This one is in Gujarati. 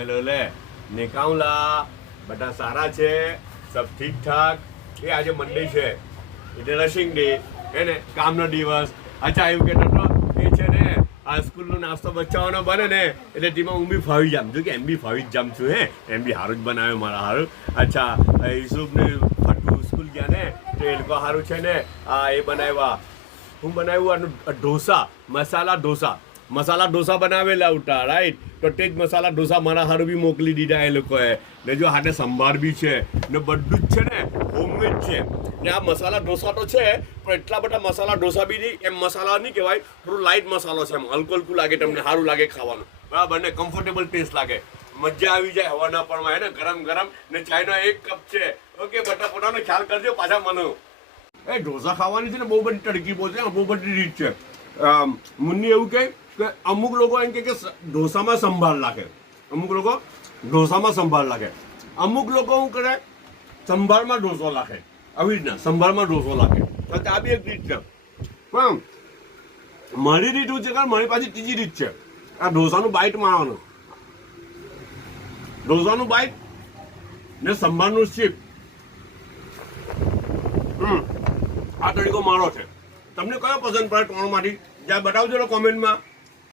ले निकाउला बटा सारा छे सब ठीक ठाक ये आज मंडे छे એટલે રશિંગ ડે હે ને કામનો દિવસ અચ્છા એવું કહેતો તો એ છે ને આ સ્કૂલનો નાસ્તો બચ્ચાઓનો બને ને એટલે તેમાં હું બી ફાવી જામ જો કે એમ બી ફાવી જ જામ છું હે એમ બી સારું જ બનાવ્યો મારા સારું અચ્છા યુસુફ ને ફટુ સ્કૂલ ગયા ને તો એ લોકો સારું છે ને આ એ બનાવ્યા હું બનાવ્યું ઢોસા મસાલા ઢોસા બનાવેલા ઉટા રાઈટ તો તે જ મસાલા ઢોસા મારા હારું બી મોકલી દીધા એ લોકોએ ને જો હાથે સંભાર બી છે ને બધું જ છે ને હોમમેડ છે ને આ મસાલા ઢોસા તો છે પણ એટલા બધા મસાલા ઢોસા બી નહીં એમ મસાલા નહીં કહેવાય થોડું લાઇટ મસાલો છે એમ હલકું હલકું લાગે તમને સારું લાગે ખાવાનું બરાબર ને કમ્ફર્ટેબલ ટેસ્ટ લાગે મજા આવી જાય હવાના પણમાં હે ને ગરમ ગરમ ને ચાયનો 1 કપ છે ઓકે બટા પોતાનો ખ્યાલ કરજો પાછા મને એ ઢોસા ખાવાની છે ને બહુ બધી તરકીબો છે બહુ બધી રીત છે મુન્ની એવું કહે કે અમુક લોકો એમ કે ઢોસામાં સંભાર નાખે અમુક લોકો ઢોસામાં સંભાર નાખે અમુક લોકો શું કરે સંભારમાં ઢોસો નાખે આવી રીતના સંભારમાં ઢોસો નાખે તો આ બી એક રીત છે પણ મારી રીત શું છે કારણ મારી પાછી ત્રીજી રીત છે આ ઢોસાનું બાઈટ મારવાનું ઢોસાનું બાઈટ ને સંભારનું શીપ આ તરીકો મારો છે તમને કયો પસંદ પડે ત્રણમાંથી જ્યાં બતાવજો કોમેન્ટમાં